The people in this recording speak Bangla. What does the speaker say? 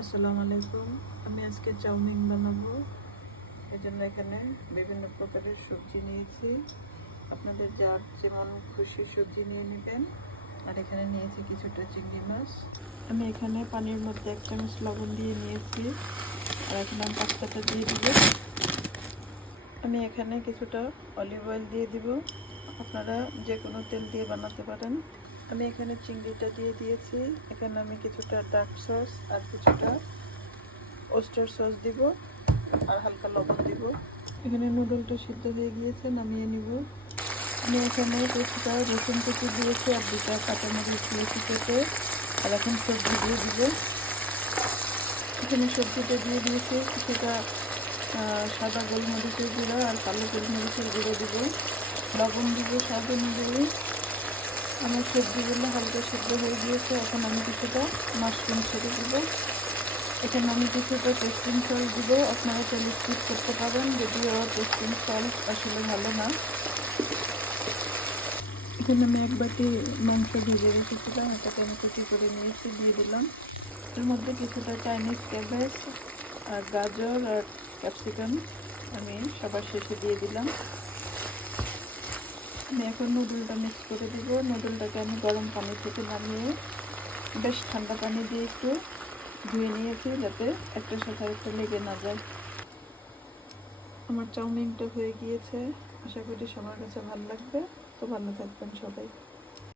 আসসালামু আলাইকুম। আমি আজকে চাউমিন বানাবো। এজন্য এখানে বিভিন্ন প্রকারের সবজি নিয়েছি। আপনাদের যার যেমন খুশি সবজি নিয়ে নেবেন। আর এখানে নিয়েছি কিছুটা চিংড়ি মাছ। আমি এখানে পানির মধ্যে 1 চামচ লবণ দিয়ে নিয়েছি। আর এখন আমি পাস্তাটা দিয়ে দিব। আমি এখানে কিছুটা অলিভ অয়েল দিয়ে দিব। আপনারা যে কোনো তেল দিয়ে বানাতে পারেন। আমি এখানে চিংড়িটা দিয়ে দিয়েছি। এখানে আমি কিছুটা ডার্ক সস আর কিছুটা ওস্টার সস দিব আর হালকা লবণ দিব। এখানে নুডলটা সিদ্ধ হয়ে গিয়েছে, নামিয়ে নিব। আমি এখানে কিছুটা রসুন কুচি দিয়েছি আর 2টা কাঁচামরিচ দিয়েছি কেটে। আর এখন সবজি দিয়ে দিব। এখানে সবজিটা দিয়ে দিয়েছি কিছুটা সাদা গোলমরিচের গুঁড়া আর কালো গোলমরিচের গুঁড়ো দিব। লবণ দিব স্বাদ অনুযায়ী। আমার সবজিগুলো হালকা সিদ্ধ হয়ে গিয়েছে। এখন আমি কিছুটা মাশরুম ছেড়ে দিব। এখানে আমি কিছুটা টেস্টিং সল্ট দিব। আপনারা চাইলে স্কিপ করতে পারেন, যদিও টেস্টিং সল্ট আসলে ভালো না। এখানে আমি 1 বাটি মাংস ভেজে রেখেছিলাম, এটাকে আমি কুচি করে নিয়েছি, দিয়ে দিলাম। এর মধ্যে কিছুটা চাইনিজ ক্যাবেজ আর গাজর আর ক্যাপসিকাম আমি সবার শেষে দিয়ে দিলাম। আমি এখন নুডলটা মিক্স করে দিব। নুডলটাকে আমি গরম পানি থেকে নামিয়ে বেশ ঠান্ডা পানি দিয়ে একটু ধুয়ে নিয়েছি, যাতে একটার সাথে আরেকটা লেগে না যায়। আমার চাউমিনটা হয়ে গিয়েছে। আশা করি সবার কাছে ভালো লাগবে। তো ভালো থাকবেন সবাই।